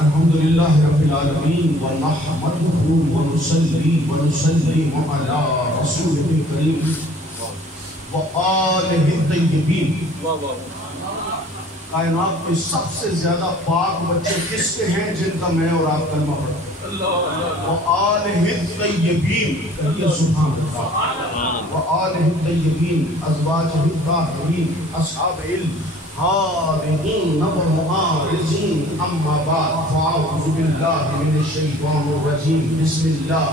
الحمدللہ رب العالمین ونحمدہ ونصلی ونسلم علی رسولہ الکریم وآلہ الطیبین. کائنات میں سب سے زیادہ پاک بچے کس کے ہیں جن کا میں اور آپ کلمہ پڑھتے ہیں؟ وآلہ الطیبین. کہیے سبحان اللہ. وآلہ الطیبین ازواجہ الطاہرین اصحاب علم حاضرین ومعارضین. اما بعد فاعوذ باللہ من الشیطان الرجیم. بسم اللہ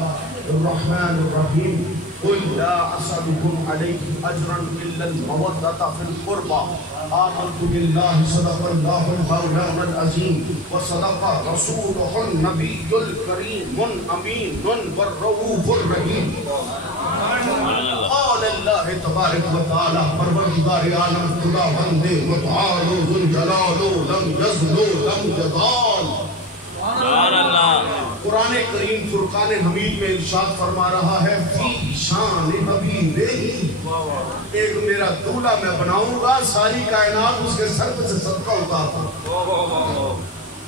الرحمن الرحیم. قل لا اسألكم عليه اجرا الا المودة في القربى. آمنت بالله صدق الله المولانا العظيم وصدق رسوله النبي الكريم الأمين والرؤوف الرحيم. قال الله تبارك وتعالى پروردگار عالم خداوند متعال ذو الجلال لم يزل لم يزال. قرآن کریم فرقان حمید میں ارشاد فرما رہا ہے فی شان حبیبہ. ایک میرا دولہ میں بناؤں گا ساری کائنات اس کے سر پہ سے صدقہ اتارتا.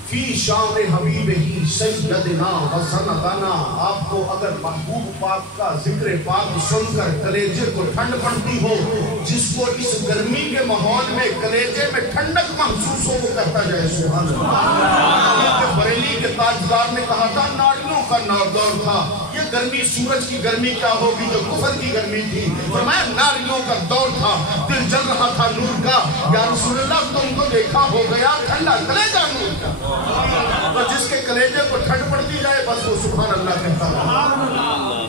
فی شان حبیبہ سیدنا و سندنا. آپ کو اگر محبوب پاک کا ذکر پاک سن کر کلیجے کو ٹھنڈ پڑتی ہو، جس کو اس گرمی کے ماحول میں کلیجے میں ٹھنڈک محسوس ہو وہ کہتا جائے سبحان اللہ. بریلی کے تاجدار نے کہا تھا ناریوں کا ناردور تھا. یہ گرمی سورج کی گرمی کیا ہوگی جو کفر کی گرمی تھی. فرمایا ناریوں کا دور تھا، دل جل رہا تھا نور کا. یا رسول اللہ تم کو دیکھا ہو گیا ٹھنڈا کلیجہ نور کا. تو جس کے کلیجے کو ٹھنڈ پڑتی جائے بس وہ سبحان اللہ کہتا ہے.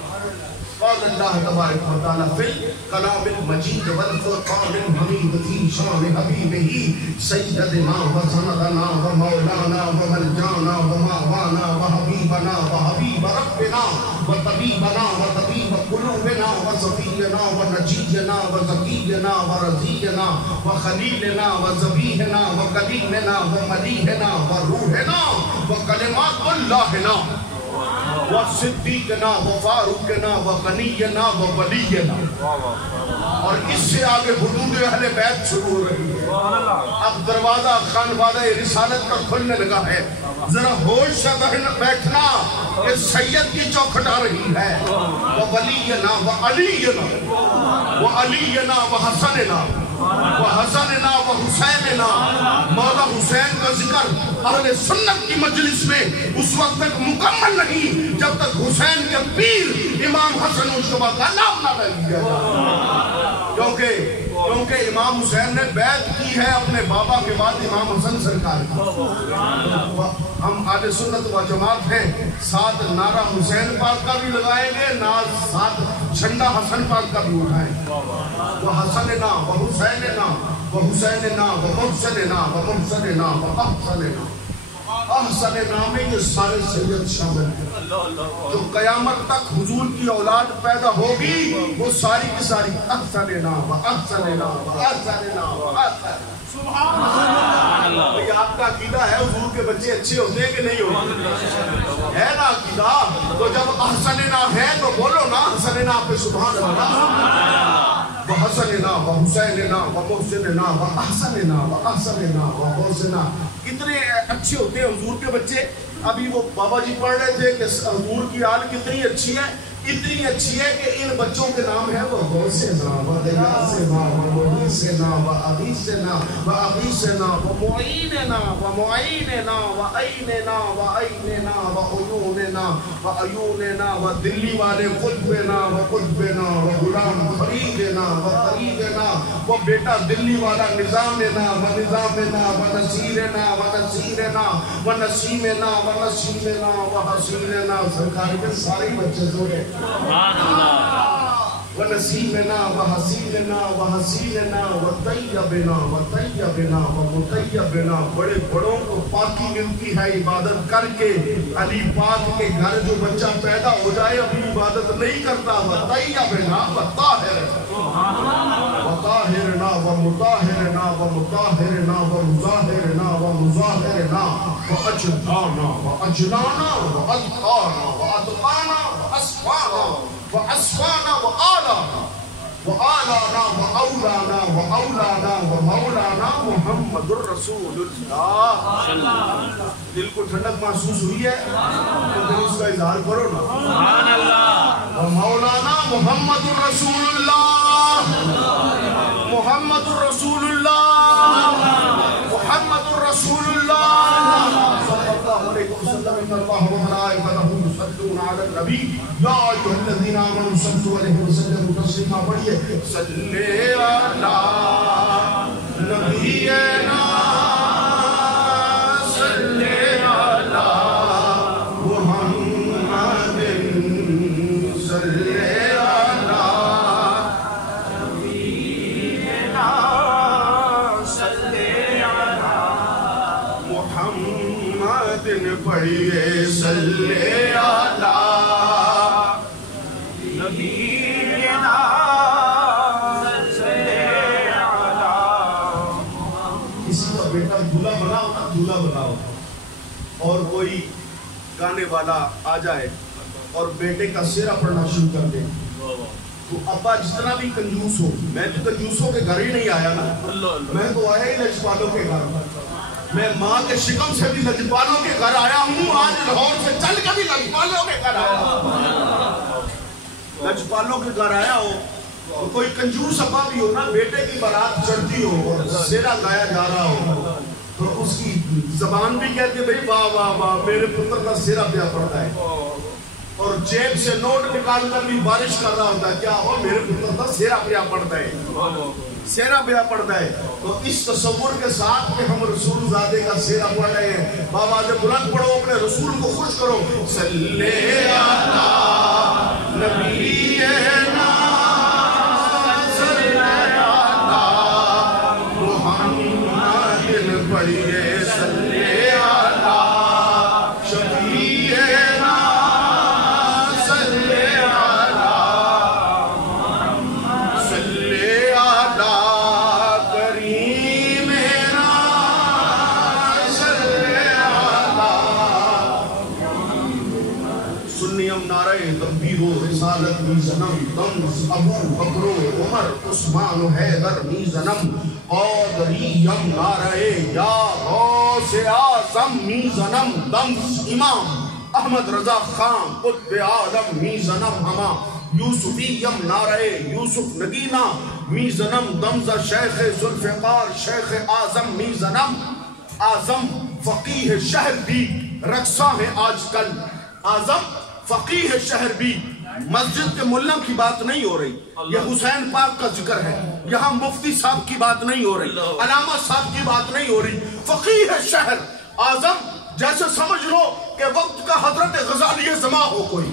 قال اللہ تبارک و تعالی فی الکلام المجید والفرقان الحمید فی شان حبیبہ سیدنا و سندنا و مولانا و ملجانا و ماوانا و حبیبنا و حبیب ربنا و طبیبنا و طبیب قلوبنا و صفینا و نجینا و زکینا و رضینا و خلیلنا و ذبیحنا و کلیمنا و ملیحنا و روحنا و کلمات اللہنا وصدیقنا وفاروقنا وغنینا وولینا. اور اس سے آگے حدود اہل بیت شروع ہو رہی ہے. اب دروازہ خانوادہ رسالت کا کھلنے لگا ہے. ذرا ہوش سے بیٹھنا کہ سید کی چوکھٹ آ رہی ہے. وولینا وعلینا وعلینا وحسننا وحسننا وحسیننا. مولا حسین کا ذکر اہل سنت کی مجلس میں اس وقت تک مکمل نہیں جب تک حسین کے پیر امام حسن مجتبیٰ کا نام نہ لے لیا جائے. کیونکہ امام حسین نے بیعت کی ہے اپنے بابا کے بعد امام حسن سرکار کی. ہم اہل سنت و جماعت ہیں. ساتھ نعرہ حسین پاک کا بھی لگائیں گے، ساتھ جھنڈا حسن پاک کا بھی اٹھائیں گے. وہ حسننا و حسیننا و حسیننا و محسننا و محسننا و احسننا. احسننا میں یہ سارے سید شامل ہیں. جو قیامت تک حضور کی اولاد پیدا ہوگی وہ ساری کی ساری احسننا و احسننا و احسننا و احسننا. سبحان اللہ. یہ آپ کا عقیدہ ہے حضور کے بچے اچھے ہوتے ہیں کہ نہیں ہوتے؟ ہے نا عقیدہ؟ تو جب احسننا ہے تو بولو نا احسننا پہ سبحان اللہ. وحسننا وحسیننا ومحسننا واحسننا واحسننا وحسننا. کتنے اچھے ہوتے ہیں حضور کے بچے. ابھی وہ بابا جی پڑھ رہے تھے کہ حضور کی آل کتنی اچھی ہے. اتنی اچھی ہے کہ ان بچوں کے نام ہے وہ غوثنا و غیاثنا و مغیثنا و اغیثنا و اغیثنا و معیننا و معیننا و عیننا و عیننا و عیوننا و عیوننا و دلی والے قطبنا و قطبنا و غلام خریدنا و خریدنا و بیٹا دلی والا نظامنا و نظامنا و نصیرنا و نصیرنا و نسیمنا و نسیمنا و حسیننا. سرکار کے سارے بچے جو ہے ونسیمنا وحسیننا وحسیننا وطیبنا وطیبنا ومطیبنا. بڑے بڑوں کو پاکی ملتی ہے عبادت کر کے. علی پاک کے گھر جو بچہ پیدا ہو جائے ابھی عبادت نہیں کرتا. وطیبنا وطاہرنا ومطاہرنا ومطاہرنا ومظاہرنا ومظاہرنا واجلانا واجلانا واتقانا واتقانا واسفانا واسفانا وآلانا وآلانا وأولانا وأولانا ومولانا محمد الرسول اللہ. دل کو ٹھنڈک محسوس ہوئی ہے تو دل اس کا اظہار کرو نا. سبحان اللہ. ومولانا محمد الرسول اللہ. محمد الرسول اللہ. محمد الرسول اللہ صلی اللہ علیہ وسلم. ان اللہ وملائکتہ یصلون علی النبی یا ایھا الذین آمنوا صلوا علیہ وسلموا تسلیما. پڑھیے صلی علی نبینا صلی علی محمد صلی علی نبینا صلی علی محمد. پڑھیے صلی علی نبینا صلی علی. کسی کا بیٹا دولہا بنا ہوتا دولہا بنا ہوتا اور کوئی گانے والا آ جائے اور بیٹے کا سیرا پڑھنا شروع کر دے تو ابا جتنا بھی کنجوس ہو. میں تو کنجوسوں کے گھر ہی نہیں آیا نا. میں تو آیا ہی لجپالوں کے گھر. میں ماں کے شکم سے بھی لجپالوں کے گھر آیا ہوں. آج لاہور سے چل کے بھی لجپالوں کے گھر آیا ہوں. لجپالوں کے گھر آیا ہو کوئی کنجوس ابا بھی ہو نا, بیٹے کی بارات چڑھتی ہو اور سیرا گایا جا رہا ہو تو اس کی زبان بھی کہتی ہے بھئی واہ واہ واہ میرے پتر کا سیرا پیا پڑتا ہے. اور جیب سے نوٹ نکال کر بھی بارش کر رہا ہوتا ہے. کیا ہو میرے پتر کا سیرا پیا پڑتا ہے. سیرا پیا پڑتا ہے. تو اس تصور کے ساتھ کہ ہم رسول زادے کا سیرا پڑھ رہے ہیں بابا جب بلند پڑھو اپنے رسول کو خوش کرو. صلی علی نبینا صلی علی محمد. پڑھیے صلی علی شفیعنا صلی علی صلی علی کریمنا صلی علی. سنیم نعرہ تکبیر و رسالت میزنم دم ابو بکر و عمر عثمان و حیدر میزنم قادریم نعرہ یا غوث اعظم میزنم دم امام احمد رضا خان قطب عالم میزنم ہما یوسفیم نعرہ یوسف نگینہ میزنم دمزہ شیخ ذوالفقار شیخ اعظم میزنم. اعظم فقیہ شہر بھی رقصہ ہے آج کل. اعظم فقیہ شہر بھی. مسجد کے ملا کی بات نہیں ہو رہی, یہ حسین پاک کا ذکر ہے. یہاں مفتی صاحب کی بات نہیں ہو رہی, علامہ صاحب کی بات نہیں ہو رہی. فقیہ شہر اعظم جیسے سمجھ لو کہ وقت کا حضرت غزالی زماں ہو. کوئی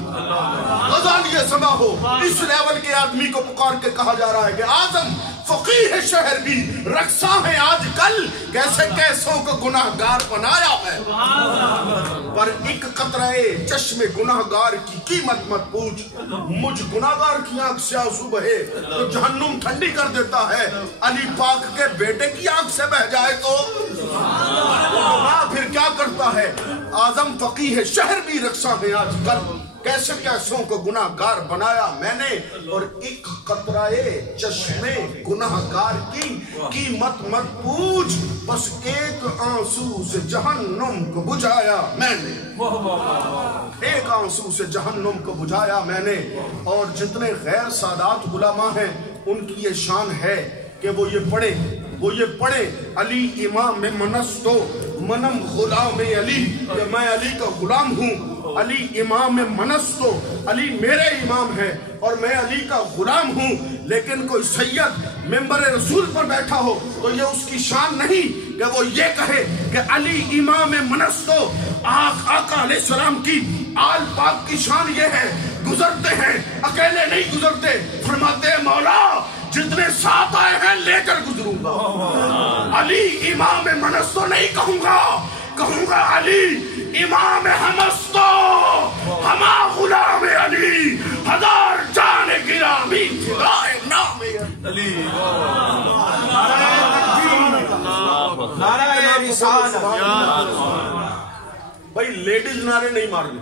غزالی زماں ہو. اس لیول کے آدمی کو پکار کے کہا جا رہا ہے کہ اعظم فقیہ شہر بھی رقصہ ہے آج کل. کیسے کیسوں کو گناہگار بنایا ہے. پر ایک قطرہ چشم گناہگار کی قیمت مت پوچھ. مجھ گناہگار کی آنکھ سے آنسو بہے تو جہنم ٹھنڈی کر دیتا ہے. علی پاک کے بیٹے کی آنکھ سے بہ جائے تو پھر کیا کرتا ہے. اعظم فقیہ شہر بھی رقصہ ہے آج کل. کیسے کیسوں کو گناہگار بنایا میں نے. اور ایک قطرہ چشم گناہگار کی قیمت مت پوچھ. بس ایک آنسو سے جہنم کو بجھایا میں نے. ایک آنسو سے جہنم کو بجھایا میں نے. اور جتنے غیر سادات علماء ہیں ان کی یہ شان ہے کہ وہ یہ پڑھے علی امام منستو منم غلام علی. کہ میں علی کا غلام ہوں. علی امام منستو, علی میرے امام ہے اور میں علی کا غلام ہوں. لیکن کوئی سید ممبر رسول پر بیٹھا ہو تو یہ اس کی شان نہیں کہ وہ یہ کہے کہ علی امام منستو. آقا علیہ السلام کی آل پاک کی شان یہ ہے گزرتے ہیں اکیلے نہیں گزرتے، فرماتے ہیں مولا جتنے ساتھ آئے ہیں لے کر گزروں گا۔ علی امام منستو نہیں کہوں گا، کہوں گا علی امام ہمستو، ہما غلام علی، ہزار جان گرامی فدائے نام علی۔ بھائی لیڈیز نعرے نہیں مارنے،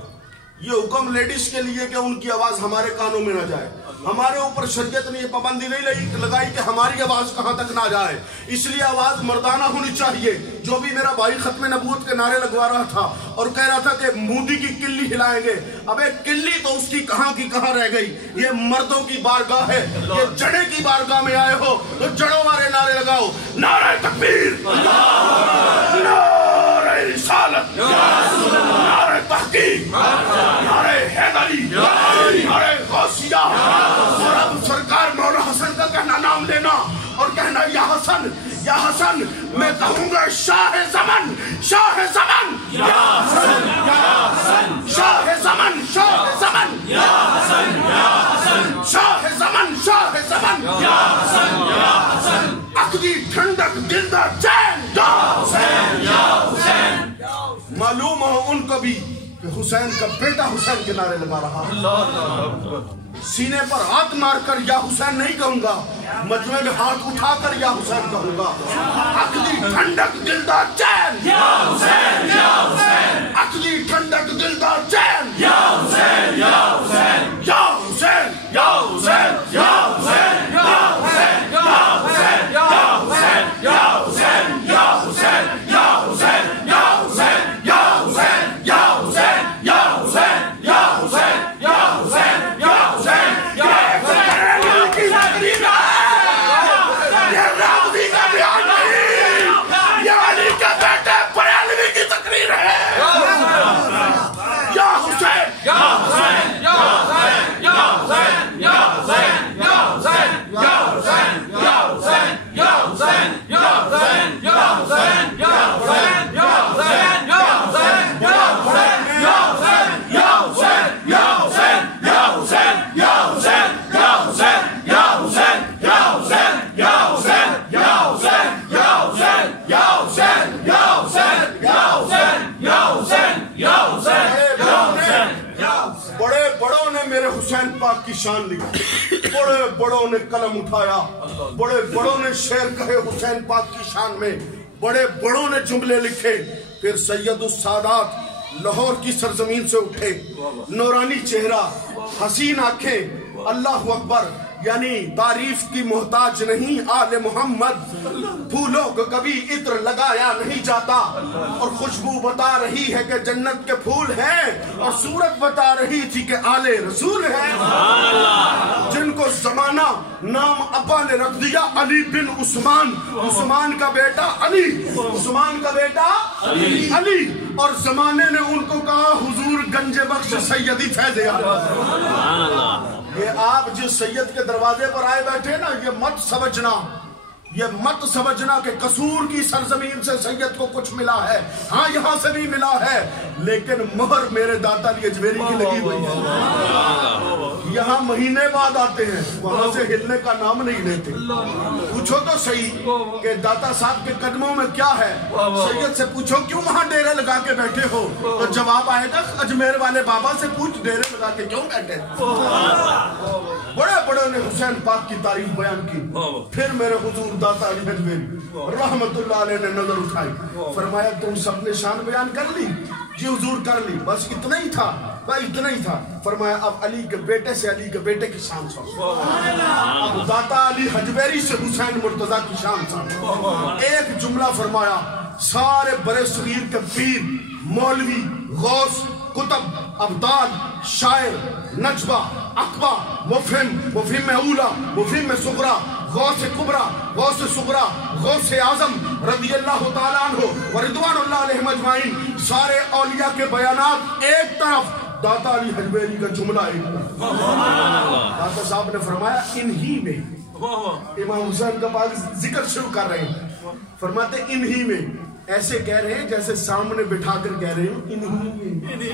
یہ حکم لیڈیز کے لیے کہ ان کی آواز ہمارے کانوں میں نہ جائے۔ ہمارے اوپر شریعت نے یہ پابندی نہیں لگائی کہ ہماری آواز کہاں تک نہ جائے، اس لیے آواز مردانہ ہونی چاہیے۔ جو بھی میرا بھائی ختم نبوت کے نعرے لگوا رہا تھا اور کہہ رہا تھا کہ مودی کی کلی ہلائیں گے، ابے کلی تو اس کی کہاں رہ گئی، یہ مردوں کی بارگاہ ہے، یہ جڑے کی بارگاہ میں آئے ہو تو جڑوں والے نعرے لگاؤ، نعرہ تکبیر، نعرہ رسالت، نعرہ تحقیق، نعرہ حیدری، نعرہ غوثیہ، اور اب سرکار مولا حسن کا کہنا نام لینا اور کہنا یا حسن یا حسن، میں کہوں گا شاہ زمن، شاہ زمن، یا حسن، یا حسن، شاہ زمن، شاہ زمن، یا حسن، یا حسن، شاہ زمن، شاہ زمن، یا حسن، یا حسن، عقدی ٹھنڈک دلدہ چین، یا حسین، یا حسین۔ معلوم ہو ان کو بھی کہ حسین کا بیٹا حسین کے نعرے لگا رہا، سینے پر ہاتھ مار کر یا حسین نہیں کہوں گا، مجمع میں ہاتھ اٹھا کر یا حسین کہوں گا۔ عقلی ٹھنڈک دلدہ چین، یا حسین، یا حسین، عقلی ٹھنڈک دلدہ چین، یا حسین، یا حسین، یا حسین، یا حسین، یا حسین، یا حسین، یا حسین، یا حسین، یا حسین، یا حسین، یا حسین، یا حسین، یا حسین، یا حسین، یا حسین، یا حسین، یا حسین، یا حسین، یا کی شان لکھی، بڑے بڑوں نے قلم اٹھایا، بڑے بڑوں نے شعر کہے حسین پاک کی شان میں، بڑے بڑوں نے جملے لکھے۔ پھر سید السادات لاہور کی سرزمین سے اٹھے، نورانی چہرہ، حسین آنکھیں، اللہ اکبر، یعنی تعریف کی محتاج نہیں آل محمد، پھولوں کو کبھی عطر لگایا نہیں جاتا، اور خوشبو بتا رہی ہے کہ جنت کے پھول ہیں، اور صورت بتا رہی تھی کہ آل رسول ہیں، جن کو زمانہ نام ابا نے رکھ دیا علی بن عثمان، عثمان کا بیٹا علی، عثمان کا بیٹا علی، اور زمانے نے ان کو کہا حضور گنج بخش سیدی فیض اعظم۔ یہ آپ جس سید کے دروازے پر آئے بیٹھے نا، یہ مت سمجھنا کہ قصور کی سرزمین سے سید کو کچھ ملا ہے، ہاں یہاں سے بھی ملا ہے، لیکن مہر میرے داتا علی اجمیری کی لگی ہوئی ہے۔ یہاں مہینے بعد آتے ہیں، وہاں سے ہلنے کا نام نہیں لیتے۔ پوچھو تو صحیح کہ داتا صاحب کے قدموں میں کیا ہے، سید سے پوچھو کیوں وہاں ڈیرے لگا کے بیٹھے ہو، تو جواب آئے گا اجمیر والے بابا سے پوچھ ڈیرے لگا کے کیوں بیٹھے۔ بڑے بڑے نے حسین پاک کی تعریف بیان کی۔ پھر میرے حضور داتا علی اجمیری رحمت اللہ علیہ نے نظر اٹھائی، فرمایا تم سب نے شان بیان کر لی؟ جی حضور کر لی، بس اتنا ہی تھا، بس اتنا ہی تھا۔ فرمایا اب علی کے بیٹے سے علی کے بیٹے کی شان سن، اب داتا علی اجمیری سے حسین مرتضیٰ کی شان سن۔ ایک جملہ فرمایا، سارے برے صغیر کے پیر، مولوی، غوث، کتب، ابدال، شاعر، نجبہ، اقبا، مفہم اولا، مفہم صغرا، غوث کبرا، غوث صغرا، غوث اعظم رضی اللہ تعالیٰ عنہ ورضوان اللہ علیہم اجمعین، سارے اولیاء کے بیانات ایک طرف، داتا علی اجمیری کا جملہ ایک طرف۔ داتا صاحب نے فرمایا انہی میں، امام حسین کا بعد ذکر شروع کر رہے ہیں، فرماتے انہی میں، ایسے کہہ رہے ہیں جیسے سامنے بٹھا کر کہہ رہے ہیں انہی میں۔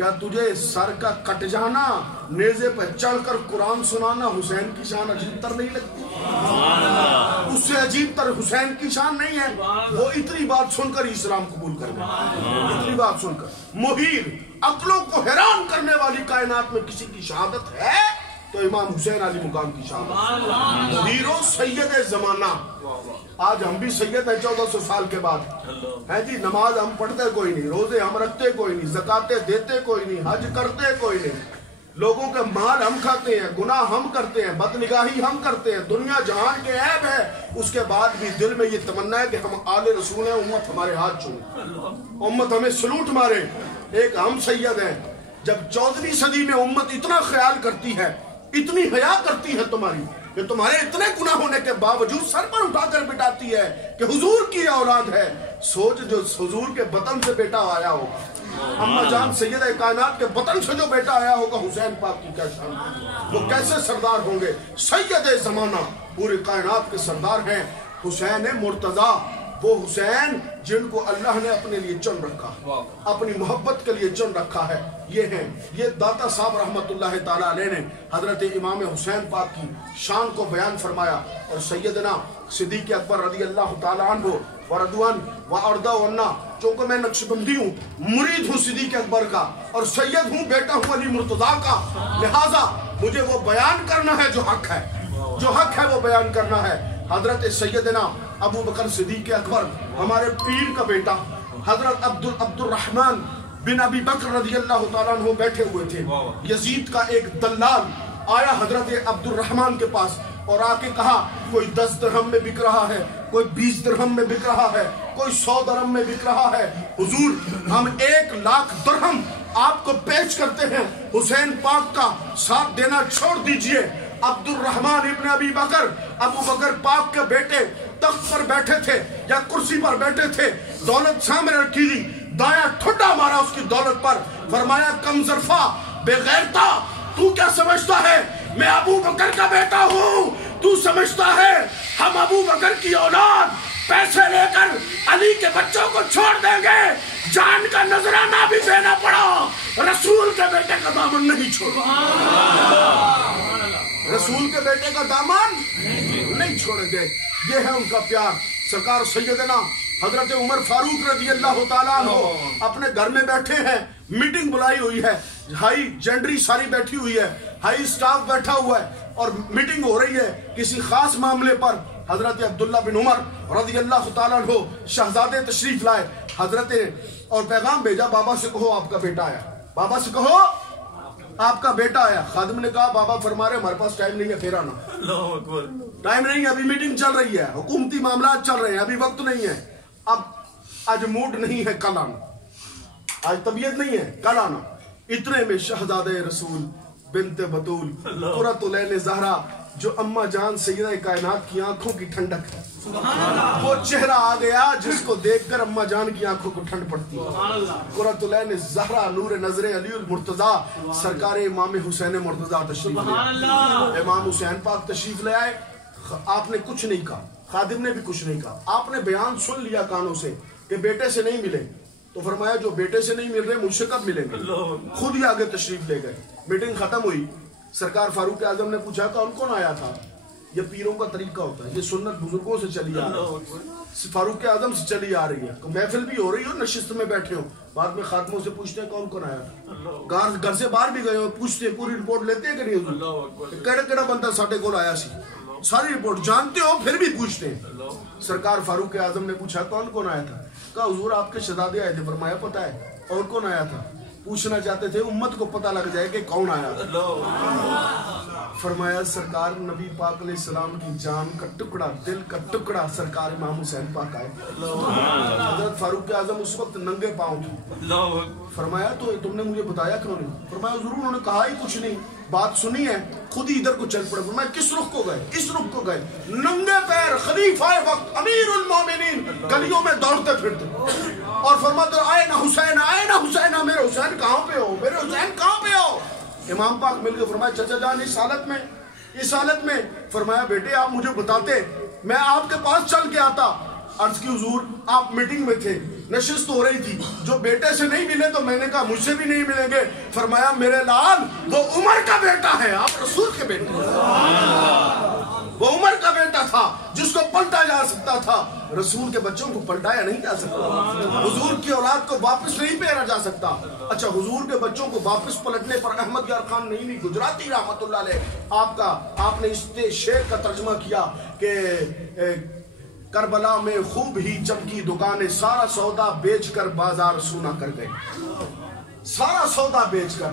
کیا تجھے سر کا کٹ جانا، نیزے پہ چڑھ کر قرآن سنانا حسین کی شان عجیب تر نہیں لگتی؟ اس سے عجیب تر حسین کی شان نہیں ہے؟ وہ اتنی بات سن کر اسلام قبول کر گئے، اتنی بات سن کر۔ محیر، عقلوں کو حیران کرنے والی کائنات میں کسی کی شہادت ہے تو امام حسین علی مقام کی شہادت۔ محیر و سید زمانہ، آج ہم بھی سید ہیں 1400 سال کے بعد، ہے جی، نماز ہم پڑھتے کوئی نہیں، روزے ہم رکھتے کوئی نہیں، زکاتیں دیتے کوئی نہیں، حج کرتے کوئی نہیں، لوگوں کے مال ہم کھاتے ہیں، گناہ ہم کرتے ہیں، بدنگاہی ہم کرتے ہیں، دنیا جہان کے عیب ہے، اس کے بعد بھی دل میں یہ تمنا ہے کہ ہم آل رسول ہیں، امت ہمارے ہاتھ چھوڑے، امت ہمیں سلوٹ مارے۔ ایک ہم سید ہیں، جب 14ویں صدی میں امت اتنا خیال کرتی ہے، اتنی حیا کرتی ہے تمہاری، کہ تمہارے اتنے گناہ ہونے کے باوجود سر پر اٹھا کر بٹاتی ہے کہ حضور کی اولاد ہے، سوچ جو حضور کے بطن سے بیٹا آیا ہوگا، اماں جان سیدہ کائنات کے بطن سے جو بیٹا آیا ہوگا حسین پاک کی کیا شان، وہ کیسے سردار ہوں گے؟ سید زمانہ، پوری کائنات کے سردار ہیں حسین مرتضیٰ، وہ حسین جن کو اللہ نے اپنے لیے چن رکھا، اپنی محبت کے لیے چن رکھا ہے، یہ ہیں، یہ داتا صاحب رحمت اللہ تعالیٰ علیہ نے حضرت امام حسین پاک کی شان کو بیان فرمایا، اور سیدنا صدیق اکبر رضی اللہ تعالیٰ عنہ وردوان وارضا عنہ، چونکہ میں نقشبندی ہوں، مرید ہوں صدیق اکبر کا، اور سید ہوں، بیٹا ہوں علی مرتضیٰ کا، لہٰذا مجھے وہ بیان کرنا ہے جو حق ہے، جو حق ہے وہ بیان کرنا ہے۔ حضرت سیدنا ابو بکر صدیق اکبر، ہمارے پیر کا بیٹا، حضرت عبد الرحمن بن ابی بکر رضی اللہ تعالیٰ عنہ بیٹھے ہوئے تھے، یزید کا ایک دلال آیا حضرت عبد الرحمن کے پاس اور آ کے کہا کوئی 10 درہم میں بک رہا ہے، کوئی 20 درہم میں بک رہا ہے، کوئی 100 درہم میں بک رہا ہے، حضور ہم 1,00,000 درہم آپ کو پیش کرتے ہیں، حسین پاک کا ساتھ دینا چھوڑ دیجئے۔ عبد الرحمن ابن ابی بکر، ابو بکر پاک کے بیٹے تخت پر بیٹھے تھے یا کرسی پر بیٹھے تھے، دولت سامنے رکھی تھی، دایا ٹھڈا مارا اس کی دولت پر، فرمایا کم ظرفا بے غیرتا، تو کیا سمجھتا ہے میں ابو بکر کا بیٹا ہوں؟ تو سمجھتا ہے ہم ابو بکر کی اولاد پیسے لے کر علی کے بچوں کو چھوڑ دیں گے؟ جان کا نذرانہ بھی دینا پڑا، رسول کے بیٹے کا دامن نہیں چھوڑا، رسول کے بیٹے کا دامن نہیں چھوڑیں گے۔ یہ ہے ان کا پیار۔ سرکار سیدنا حضرت عمر فاروق رضی اللہ تعالیٰ عنہ اپنے گھر میں بیٹھے ہیں، میٹنگ بلائی ہوئی ہے، ہائی جنڈری ساری بیٹھی ہوئی ہے، ہائی سٹاف بیٹھا ہوا ہے، اور میٹنگ ہو رہی ہے کسی خاص معاملے پر۔ حضرت عبداللہ بن عمر رضی اللہ تعالیٰ عنہ شہزادے تشریف لائے، حضرت اور پیغام بھیجا، بابا سے کہو آپ کا بیٹا آیا، بابا سے کہو آپ کا بیٹا آیا۔ خادم نے کہا بابا فرما رہے ہمارے پاس ٹائم نہیں ہے، پھر آنا، ٹائم نہیں ہے، ابھی میٹنگ چل رہی ہے، حکومتی معاملات چل رہے ہیں، ابھی وقت نہیں ہے، اب آج موڈ نہیں ہے، کل آنا، آج طبیعت نہیں ہے، کل آنا۔ اتنے میں شہزادہ رسول بنت بطول قرۃ العین زہرا، جو اماں جان سیدہ کائنات کی آنکھوں کی ٹھنڈک ہے، وہ چہرہ آ گیا جس کو دیکھ کر اماں جان کی آنکھوں کو ٹھنڈ پڑتی ہے۔ قرۃ العین زہرا، نور نظر علی المرتضیٰ، سرکار امام حسین مرتضیٰ تشریف لے آئے، امام حسین پاک تشریف لے آئے۔ آپ نے کچھ نہیں کہا، خادم نے بھی کچھ نہیں کہا، آپ نے بیان سن لیا کانوں سے کہ بیٹے سے نہیں ملے، تو فرمایا جو بیٹے سے نہیں مل رہے مجھ سے کب ملیں گے؟ خود ہی آگے تشریف لے گئے۔ میٹنگ ختم ہوئی، سرکار فاروق اعظم نے پوچھا کون کون آیا تھا؟ یہ پیروں کا طریقہ ہوتا ہے، یہ سنت بزرگوں سے چلی آ رہی ہے، فاروق اعظم سے چلی آ رہی ہے، محفل بھی ہو رہی ہو، نشست میں بیٹھے ہو، بعد میں خاتموں سے پوچھتے ہیں کون کون آیا تھا، گھر سے باہر بھی گئے ہو، پوچھتے ہیں پوری رپورٹ لیتے ہیں کہ نہیں حضور؟ کیڑا کیڑا بندہ ساڈے کول آیا سی، ساری رپورٹ جانتے ہو پھر بھی پوچھتے ہیں۔ سرکار فاروق اعظم نے پوچھا کون کون آیا تھا؟ کہا حضور آپ کے شہزادے آئے تھے۔ فرمایا پتہ ہے اور کون آیا تھا؟ پوچھنا چاہتے تھے امت کو پتہ لگ جائے کہ کون آیا۔ فرمایا سرکار نبی پاک علیہ السلام کی جان کا ٹکڑا، دل کا ٹکڑا سرکار امام حسین پاک آئے۔ حضرت فاروق اعظم اس وقت ننگے پاؤں تھے۔ فرمایا تو تم نے مجھے بتایا کیوں نہیں؟ فرمایا حضور انہوں نے کہا ہی کچھ نہیں، بات سنی ہے، خود ہی ادھر کو چل پڑے۔ فرمایا کس رخ کو گئے؟ اس رخ کو گئے، ننگے پیر، خلیفہ وقت، امیر المومنین، گلیوں میں دوڑتے پھرتے اور فرماتے آئے نہ حسین، آئے نہ حسین، میرے حسین کہاں پہ ہو، میرے حسین کہاں پہ ہو؟ امام پاک مل کے فرمایا چچا جان اس حالت میں فرمایا بیٹے آپ مجھے بتاتے، میں آپ کے پاس چل کے آتا۔ عرض کی حضور آپ میٹنگ میں تھے، نشست ہو رہی تھی. جو بیٹے سے نہیں ملے تو میں نے کہا مجھ سے بھی نہیں ملیں گے. فرمایا میرے لال وہ عمر کا بیٹا ہے, آپ رسول کے بیٹے. وہ عمر کا بیٹا تھا جس کو پلٹا جا سکتا تھا, رسول کے بچوں کو پلٹایا نہیں جا سکتا. حضور کی اولاد کو واپس نہیں پھیرا جا سکتا. اچھا, حضور کے بچوں کو واپس پلٹنے پر احمد یار خان نعیمی گجراتی رحمت اللہ علیہ آپ نے اس شعر کا ترجمہ کیا کہ کربلا میں خوب ہی چمکی دکانیں, سارا سودا بیچ کر بازار سونا کر گئے. سارا سودا بیچ کر,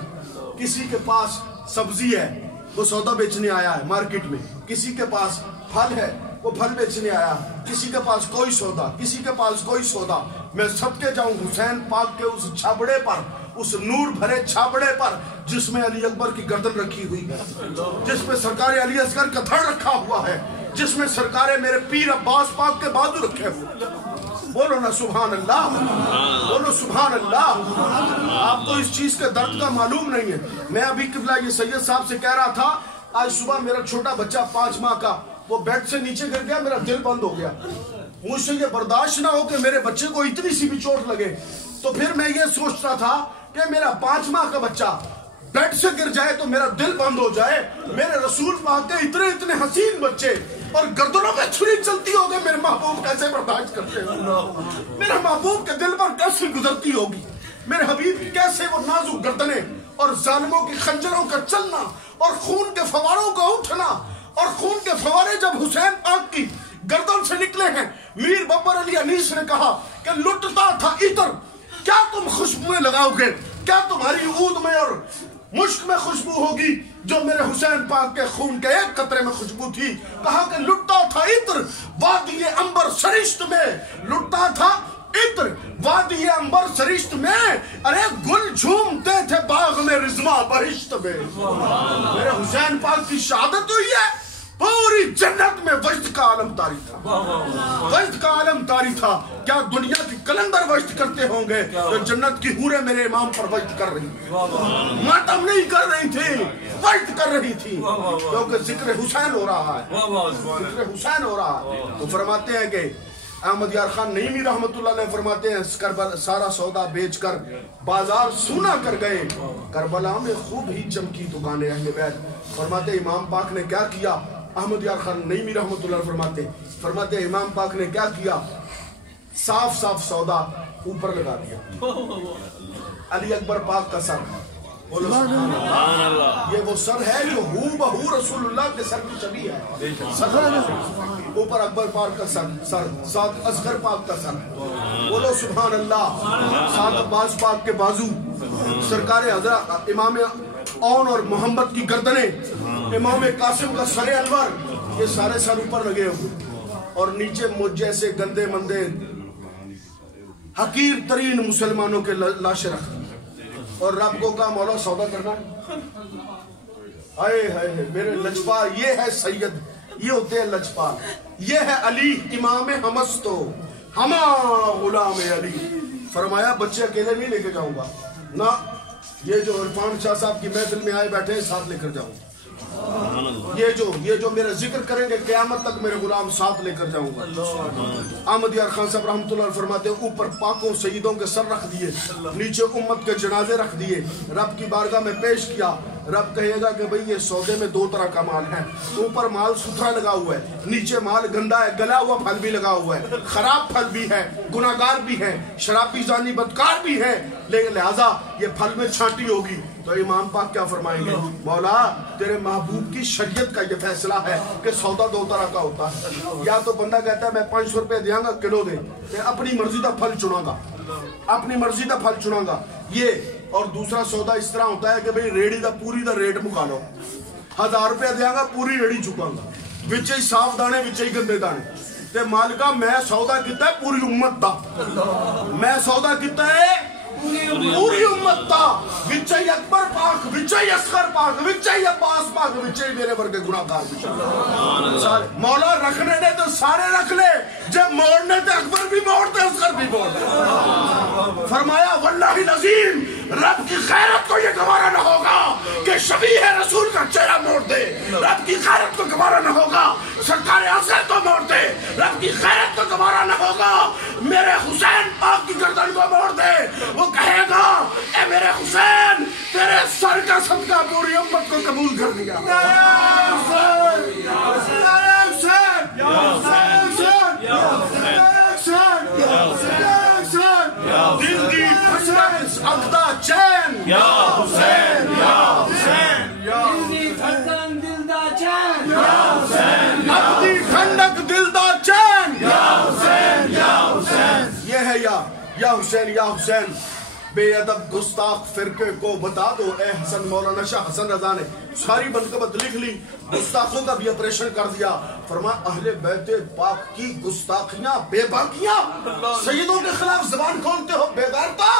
کسی کے پاس سبزی ہے وہ سودا بیچنے آیا ہے مارکیٹ میں, کسی کے پاس پھل ہے وہ پھل بیچنے آیا, کسی کے پاس کوئی سودا, کسی کے پاس کوئی سودا. میں صدقے جاؤں حسین پاک کے اس چھابڑے پر, اس نور بھرے چھابڑے پر جس میں علی اکبر کی گردن رکھی ہوئی ہے, جس میں سرکار علی اصغر کا دھڑ رکھا ہوا ہے, جس میں سرکار میرے پیر عباس پاک کے بازو رکھے ہوئے. بولو نا سبحان اللہ, بولو سبحان اللہ. آپ کو اس چیز کے درد کا معلوم نہیں ہے. میں ابھی قبلہ یہ سید صاحب سے کہہ رہا تھا, آج صبح میرا چھوٹا بچہ 5 ماہ کا وہ بیڈ سے نیچے گر گیا, میرا دل بند ہو گیا. مجھ سے یہ برداشت نہ ہو کہ میرے بچے کو اتنی سی بھی چوٹ لگے. تو پھر میں یہ سوچتا تھا کہ میرا 5 ماہ کا بچہ بیڈ سے گر جائے تو میرا دل بند ہو جائے. میرے رسول پاک کے اتنے حسین بچے اور گردنوں پہ چھری چلتی ہوگی, میرے محبوب کیسے برداشت کرتے ہیں؟ میرے محبوب کے دل پر کیسے گزرتی ہوگی؟ میرے حبیب کیسے وہ نازک گردنیں اور ظالموں کی خنجروں کا چلنا اور خون کے فواروں کا اٹھنا, اور خون کے فوارے جب حسین پاک کی گردن سے نکلے ہیں, میر ببر علی انیس نے کہا کہ لٹتا تھا عطر, کیا تم خوشبوئیں لگاؤ گے؟ کیا تمہاری عود میں اور مشک میں خوشبو ہوگی جو میرے حسین پاک کے خون کے ایک قطرے میں خوشبو تھی؟ کہا کہ لٹتا تھا عطر وادی عنبر سرشت میں, لٹتا تھا عطر وادی عنبر سرشت میں, ارے گل جھومتے تھے باغ میں رضواں بہشت میں. میرے حسین پاک کی شہادت ہوئی ہے, پوری جنت میں وجد کا عالم طاری تھا, وجد کا عالم طاری تھا. کیا دنیا کی کلندر وجد کرتے ہوں گے جو جنت کی حوریں میرے امام پر وجد کر رہی تھی, ماتم نہیں کر رہی تھی, وجد کر رہی تھی, کیونکہ ذکر حسین ہو رہا ہے, ذکر حسین ہو رہا ہے. وہ فرماتے ہیں کہ احمد یار خان نعیمی رحمت اللہ علیہ فرماتے ہیں سارا سودا بیچ کر بازار سونا کر گئے, کربلا میں خوب ہی چمکی دکانیں اہل بیت. فرماتے امام پاک نے کیا کیا؟ احمد یار خان نعیمی رحمت اللہ فرماتے امام پاک نے کیا کیا؟ صاف صاف سودا اوپر لگا دیا. علی اکبر پاک کا سر, بولو سبحان اللہ. یہ وہ سر ہے جو ہو بہو رسول اللہ کے سر کی شبیہ ہے. اوپر اکبر پاک کا سر, ساتھ اصغر پاک کا سر, بولو سبحان اللہ. ساتھ عباس پاک کے بازو, سرکار حضرت امام اون اور محمد کی گردنیں, امام قاسم کا سر انور, یہ سارے سر اوپر لگے ہوئے, اور نیچے مجھ جیسے گندے مندے حقیر ترین مسلمانوں کے لاشیں رکھ دی. اور رب کو کہا مولا سودا کرنا ہے. ہائے ہائے میرے لجپال, یہ ہے سید, یہ ہوتے ہیں لجپال, یہ ہے علی امام ہمستو ہما غلام علی. فرمایا بچے اکیلے نہیں لے کے جاؤں گا نا, یہ جو عرفان شاہ صاحب کی محفل میں آئے بیٹھے ہیں ساتھ لے کر جاؤں گا. یہ جو میرا ذکر کریں گے قیامت تک میرے غلام ساتھ لے کر جاؤں گا. احمد یار خان صاحب رحمۃ اللہ فرماتے ہیں اوپر پاکوں سیدوں کے سر رکھ دیے, نیچے امت کے جنازے رکھ دیے, رب کی بارگاہ میں پیش کیا. رب کہے گا کہ بھئی یہ سودے میں 2 طرح کا مال ہے, اوپر مال ستھرا لگا ہوا ہے, نیچے مال گندا ہے, گلا ہوا پھل بھی لگا ہوا ہے, خراب پھل بھی ہے, گناہگار بھی ہے, شرابی زانی بدکار بھی ہے, لیکن لہٰذا یہ پھل میں چھانٹی ہوگی. تو امام پاک کیا فرمائیں گے؟ مولا تیرے محبوب کی شریعت کا یہ فیصلہ ہے کہ سودا 2 طرح کا ہوتا ہے. یا تو بندہ کہتا ہے میں 500 روپے دیاں گا کلو دے, میں اپنی مرضی کا پھل چنا گا, اپنی مرضی کا پھل چنا گا یہ. اور دوسرا سودا اس طرح ہوتا ہے کہ بھئی ریڑی دا پوری دا ریٹ مکا لو, 1000 روپے دیاں گا پوری ریڑی چکاں گا, وچے ہی صاف دانے وچے ہی گندے دانے. تے مالکا میں سودا کیتا ہے پوری امت دا, میں سودا کیتا ہے پوری امت دا, وچے ہی اکبر پاک, وچے ہی اصغر پاک, وچے ہی عباس پاک, وچے ہی میرے ورگے گناہگار وچے. مولا رکھنے دے تو سارے رکھ لے, جب موڑنے تے اکبر بھی موڑتے اصغر بھی موڑتے. فرمایا واللہ العظیم رب کی غیرت کو یہ گوارا نہ ہوگا کہ شبیہ رسول کا چہرہ موڑ دے، رب کی غیرت کو گوارا نہ ہوگا سرکار اصغر کو موڑ دے، رب کی غیرت کو گوارا نہ ہوگا میرے حسین پاک کی گردن کو موڑ دے۔ وہ کہے گا اے میرے حسین تیرے سر کا صدقہ پوری امت کو قبول کر دیا۔ دل دی ٹھنڈک اقدا چین یا حسین یا حسین، دل دی ٹھنڈک دل دا چین یا حسین، اقدی ٹھنڈک دل دا چین یا حسین یا حسین۔ یہ ہے یا حسین یا حسین۔ بے ادب گستاخ فرقے کو بتا دو اے حسن۔ مولانا شاہ حسن رضا نے ساری منقبت لکھ لی، گستاخوں کا بھی آپریشن کر دیا۔ فرمایا اہل بیت پاک کی گستاخیاں بے باکیاں، سیدوں کے خلاف زبان کھولتے ہو بے غیرتا،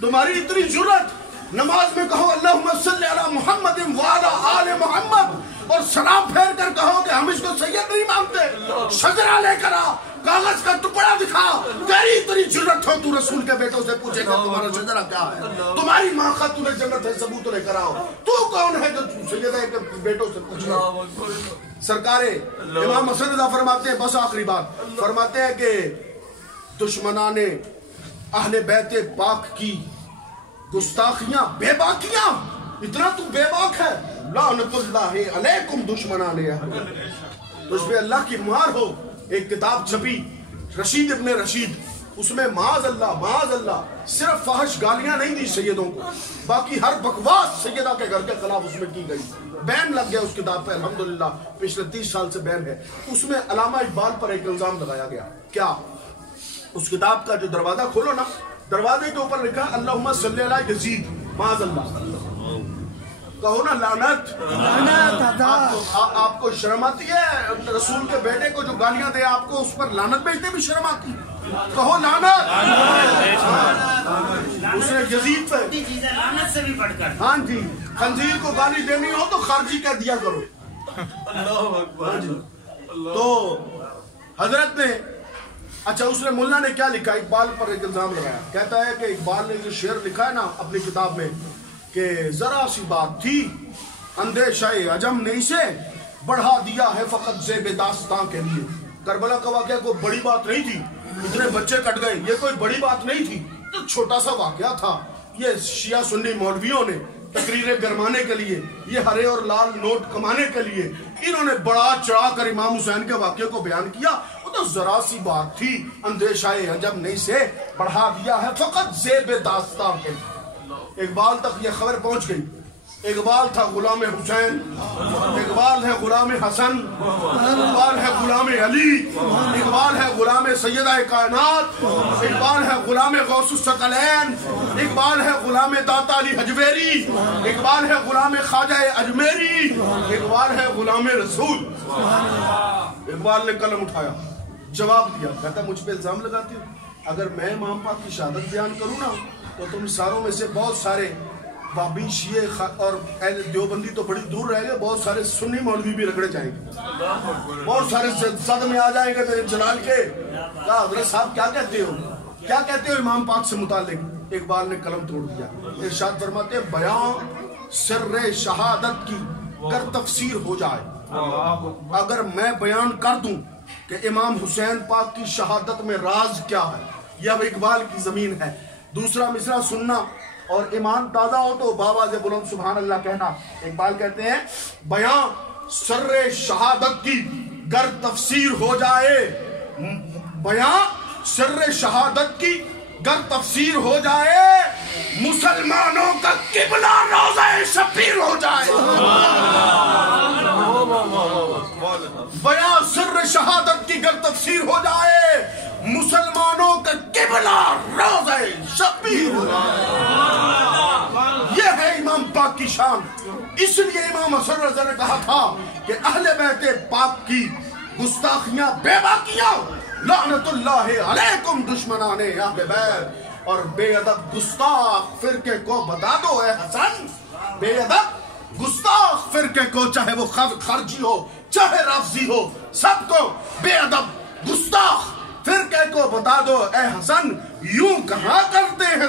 تمہاری اتنی جرأت نماز میں کہو اللہم صلی علی محمد وعلی آل محمد، اور سلام پھیر کر کہو کہ ہم اس کو سید نہیں مانتے، شجرہ لے کر آ، کاغذ کا ٹکڑا دکھا، تیری اتنی جرأت ہو تو رسول کے بیٹوں سے پوچھے گا تمہارا شجرہ کیا ہے، تمہاری ماں کا تمہیں جنت ہے ثبوت لے کر آؤ، تو کون ہے جو سیدہ کے بیٹوں سے پوچھ رہا؟ سرکار امام حسن رضا فرماتے ہیں، بس آخری بات فرماتے ہیں کہ دشمنان اہل بیت پاک کی گستاخیاں بے باکیاں، اتنا تو بے باک ہے، لعنت اللہ علیکم دشمنان اہل، تجھ پہ اللہ کی مار ہو۔ ایک کتاب چھپی رشید ابن رشید، اس میں معاذ اللہ صرف فحش گالیاں نہیں دی سیدوں کو، باقی ہر بکواس سیدہ کے گھر کے خلاف اس میں کی گئی، بین لگ گیا اس کتاب پہ، الحمدللہ پچھلے 30 سال سے بین ہے۔ اس میں علامہ اقبال پر ایک الزام لگایا گیا، کیا؟ اس کتاب کا جو دروازہ کھولو نا، دروازے کے اوپر لکھا اللہم صلی علی یزید، معاذ اللہ، کہو نا لعنت۔ آپ کو شرم آتی ہے رسول کے بیٹے کو جو گالیاں دے آپ کو اس پر لعنت بھیجتے بھی شرم آتی؟ کہو لعنت۔ اس نے یزید پہ لعنت سے بھی بڑھ کر، ہاں جی، خنزیر کو گالی دینی ہو تو خارجی کہہ دیا کرو۔ تو حضرت نے اچھا اس نے ملا نے کیا لکھا؟ اقبال پر ایک الزام لگایا، کہتا ہے کہ اقبال نے جو شعر لکھا ہے نا اپنی کتاب میں کہ ذرا سی بات تھی اندیشہ عجم نے اسے بڑھا دیا ہے فقط زیب داستان کے لیے۔ کربلا کا واقعہ کوئی بڑی بات نہیں تھی، اتنے بچے کٹ گئے، یہ کوئی بڑی بات نہیں تھی، تو چھوٹا سا واقعہ تھا۔ یہ شیعہ سنی مولویوں نے تقریریں گرمانے کے لیے، یہ ہرے اور لال نوٹ کمانے کے لیے انہوں نے بڑا چڑھا کر امام حسین کے واقعے کو بیان کیا۔ وہ تو ذرا سی بات تھی اندیشہ عجب نہیں سے بڑھا دیا ہے فقط زیب داستان کے لیے۔ اقبال تک یہ خبر پہنچ گئی۔ اقبال تھا غلام حسین، اقبال ہے غلام حسن، اقبال ہے غلام علی، اقبال ہے غلام سیدہ کائنات، اقبال ہے غلام غوث الثقلین، اقبال ہے غلام داتا علی حجویری، اقبال ہے غلام خواجہ اجمیری، اقبال ہے غلام رسول۔ اقبال نے قلم اٹھایا، جواب دیا، کہتا مجھ پہ الزام لگاتی ہو، اگر میں امام پاک کی شہادت بیان کروں نا تو تم ساروں میں سے بہت سارے بابی شیعہ اور اہل دیوبندی تو بڑی دور رہ گئے، بہت سارے سنی مولوی بھی رگڑے جائیں گے، بہت سارے صد میں آ جائیں گے میرے جلال کے۔ کہا حضرت صاحب کیا کہتے ہو، کیا کہتے ہو امام پاک سے متعلق؟ اقبال نے قلم توڑ دیا، ارشاد فرماتے ہیں بیان سر شہادت کی گر تفسیر ہو جائے، اگر میں بیان کر دوں کہ امام حسین پاک کی شہادت میں راز کیا ہے، یہ اب اقبال کی زمین ہے۔ دوسرا مصرع سننا اور ایمان تازہ ہو تو باواز بلند سبحان اللہ کہنا۔ اقبال کہتے ہیں بیان سر شہادت کی گر تفسیر ہو جائے، بیان سر شہادت کی گر تفسیر ہو جائے، مسلمانوں کا قبلہ روضہ شبیر ہو جائے۔ بیان سر شہادت کی گر تفسیر ہو جائے، مسلمانوں کا قبلہ روضہ شبیر ہو جائے۔ یہ ہے امام پاک کی شان۔ اس لیے امام حسن رضا نے کہا تھا کہ اہل بیت پاک کی گستاخیاں بے باکیاں، لعنت اللہ علیکم دشمنان اہل بیت، اور بے ادب گستاخ فرقے کو بتا دو اے حسن، بے ادب گستاخ فرقے کو، چاہے وہ خارجی ہو چاہے رافضی ہو، سب کو بے ادب گستاخ فرقے کو بتا دو اے حسن، یوں کہاں کرتے ہیں